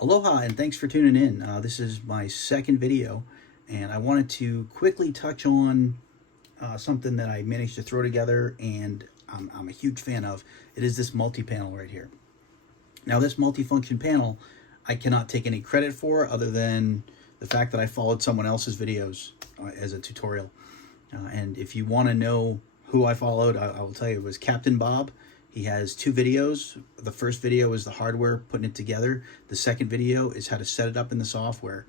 Aloha and thanks for tuning in. This is my second video, and I wanted to quickly touch on something that I managed to throw together and I'm a huge fan of. It is this multi-panel right here. Now this multifunction panel I cannot take any credit for other than the fact that I followed someone else's videos as a tutorial. And if you want to know who I followed, I will tell you it was Captain Bob. He has two videos. The first video is the hardware, putting it together. The second video is how to set it up in the software.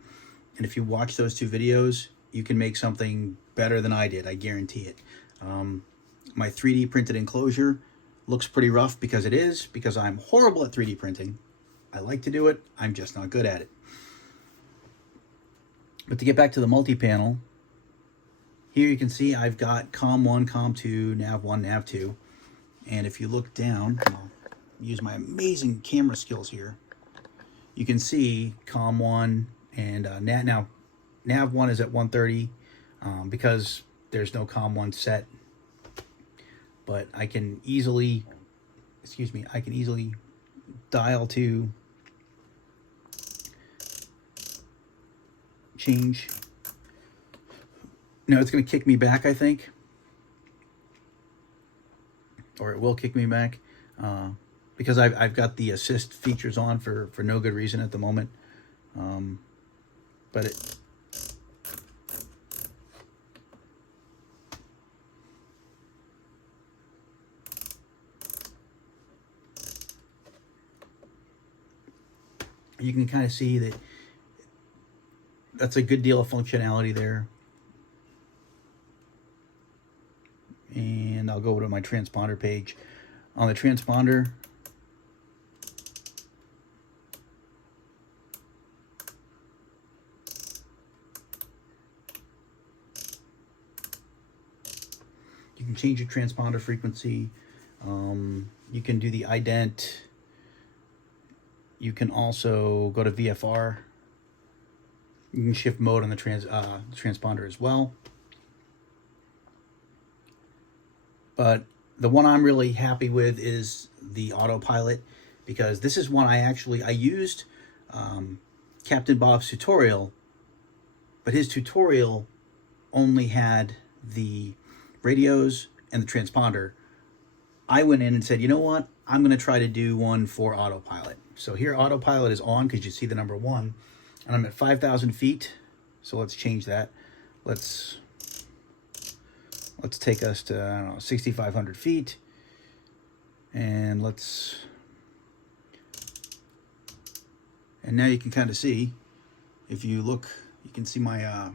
And if you watch those two videos, you can make something better than I did. I guarantee it. My 3D printed enclosure looks pretty rough because I'm horrible at 3D printing. I like to do it. I'm just not good at it. But to get back to the multi-panel, here you can see I've got COM1, COM2, NAV1, NAV2. And if you look down, I'll use my amazing camera skills here, you can see COM1 and now NAV1 is at 130 because there's no COM1 set. But I can easily, I can easily dial to change. Now it's going to kick me back, I think. Or it will kick me back because I've got the assist features on for no good reason at the moment. But you can kind of see that that's a good deal of functionality there. And I'll go to my transponder page. On the transponder, you can change your transponder frequency. You can do the ident. You can also go to VFR. You can shift mode on the transponder as well. But the one I'm really happy with is the autopilot, because this is one I used Captain Bob's tutorial, but his tutorial only had the radios and the transponder. I went in and said, you know what? I'm going to try to do one for autopilot. So here autopilot is on because you see the number 1, and I'm at 5,000 feet. So let's change that. Let's take us to, I don't know, 6,500 feet. And and now you can kind of see, if you look, you can see my,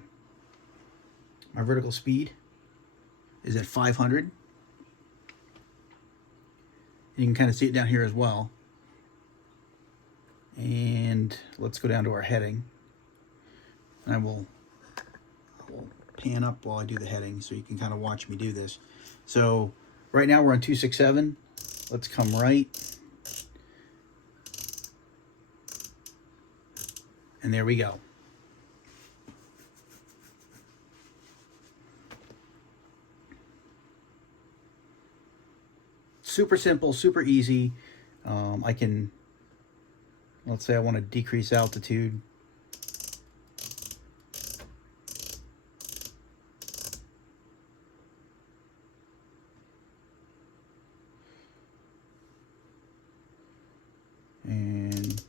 my vertical speed is at 500. You can kind of see it down here as well. And let's go down to our heading. And I will pan up while I do the heading so you can kind of watch me do this. So right now we're on 267. Let's come right. And there we go. Super simple, super easy. I can, let's say I want to decrease altitude. And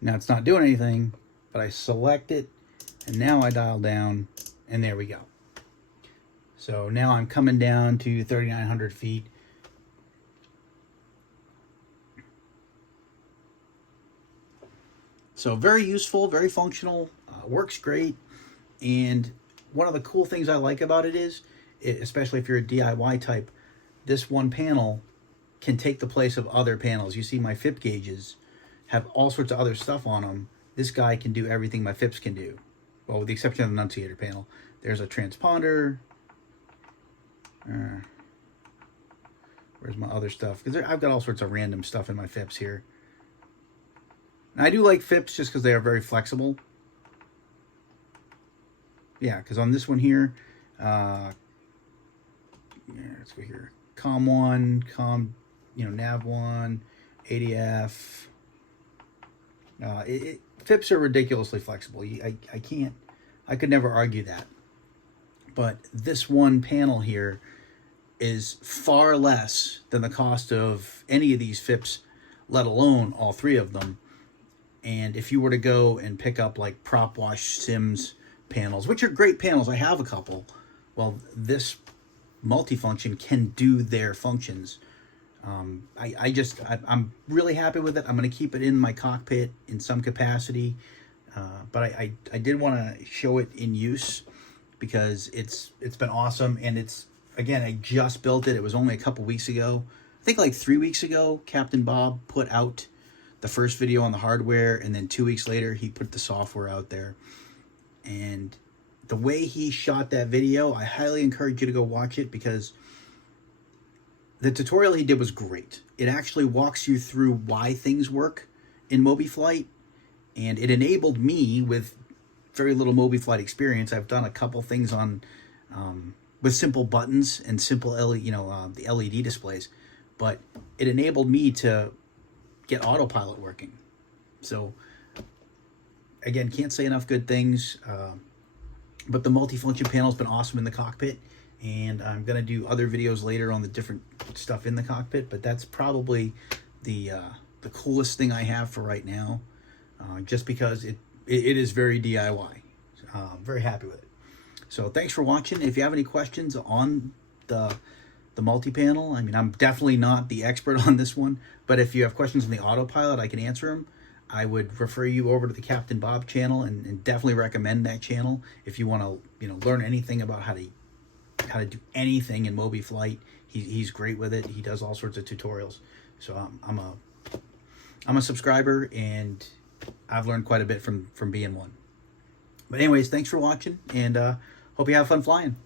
now it's not doing anything, but I select it, and now I dial down, and there we go. So now I'm coming down to 3,900 feet. So very useful, very functional, works great. And one of the cool things I like about it is, especially if you're a DIY type, this one panel can take the place of other panels. You see my FIP gauges have all sorts of other stuff on them. This guy can do everything my FIPs can do. Well, with the exception of the annunciator panel. There's a transponder. Where's my other stuff? Because I've got all sorts of random stuff in my FIPs here. And I do like FIPs just because they are very flexible. Yeah, because on this one here, let's go here. COM1, NAV1, ADF. FIPS are ridiculously flexible. I could never argue that. But this one panel here is far less than the cost of any of these FIPS, let alone all three of them. And if you were to go and pick up like Prop Wash Sims panels, which are great panels, I have a couple, well, this multifunction can do their functions. I'm really happy with it. I'm going to keep it in my cockpit in some capacity, but I did want to show it in use because it's been awesome. And it's, again, I just built it. It was only a couple weeks ago. I think like 3 weeks ago, Captain Bob put out the first video on the hardware, and then 2 weeks later he put the software out there. And the way he shot that video, I highly encourage you to go watch it, because the tutorial he did was great. It actually walks you through why things work in Mobiflight, and it enabled me, with very little Mobiflight experience. I've done a couple things on with simple buttons and simple the LED displays, but it enabled me to get autopilot working. So again, can't say enough good things. But the multifunction panel has been awesome in the cockpit, and I'm going to do other videos later on the different stuff in the cockpit, but that's probably the coolest thing I have for right now, just because it is very DIY. Very happy with it. So thanks for watching. If you have any questions on the multi-panel, I mean, I'm definitely not the expert on this one, but if you have questions on the autopilot, I can answer them. I would refer you over to the Captain Bob channel, and definitely recommend that channel if you want to learn anything about how to do anything in Mobiflight. He's great with it. He does all sorts of tutorials. So I'm a subscriber, and I've learned quite a bit from being one. But anyways, thanks for watching, and hope you have fun flying.